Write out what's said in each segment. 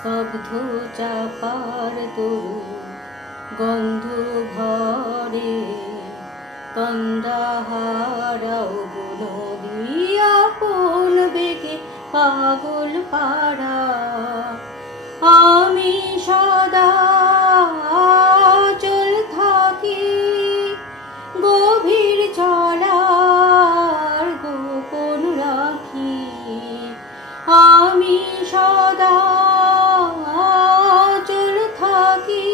স্তব্ধ চাপার তরু গন্ধ ভরে তন্দ্রাহারাও নদী আপন বেগে পাগল পাড়া। আমি সদা চল থাকি গভীর চলার গোপন রাখি। আমি সদা চল থাকি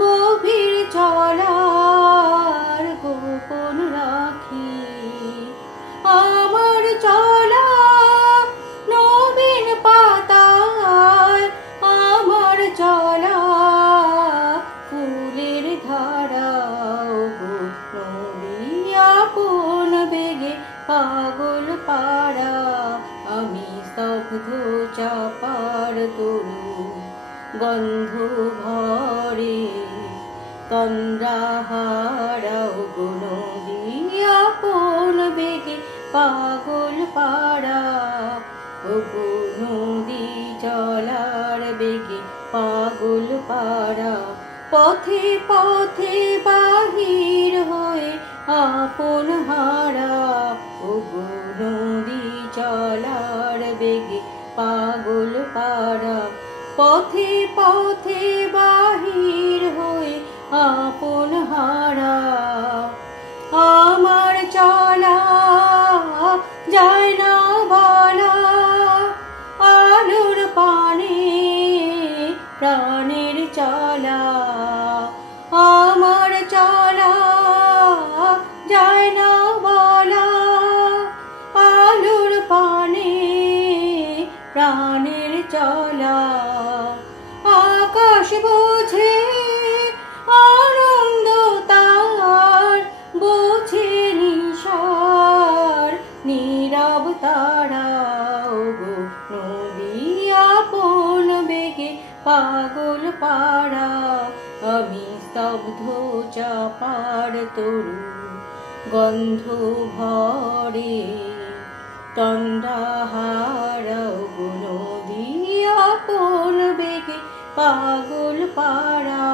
গভীর চলার গোপন রাখি। আমার চলা নবীন পাতায়, আমার চলা ফুলের ধারাও নদী আপন বেগে পাগল পাড়া। আমি স্তব্ধ চাপার তরু গন্ধ ভরে তন্দ্রাহারাও নদী আপন বেগে পাগল পাড়া। ওগো নদী চলার বেগে পাগল পাড়া। পথে পথে বাহির হয়ে আপন হারা। ওগো নদী চলার বেগে পাগল পাড়া। পথে পথে বাহির হয়ে আপন হারা। আমার চলা যায় না বলা, আলোর পানে প্রাণের চলা। আমার চলা যায় না বলা, আলোর পানে প্রাণের চলা। আকাশ বোঝে আনন্দ তার, বোঝে নিশার নীরব তারা। ওগো নদী আপন বেগে পাগল পাড়া। আমি স্তব্ধ চাপার তরু গন্ধ ভরে তন্দ্রাহারাও নদী আপন বেগে পাগল পাড়া।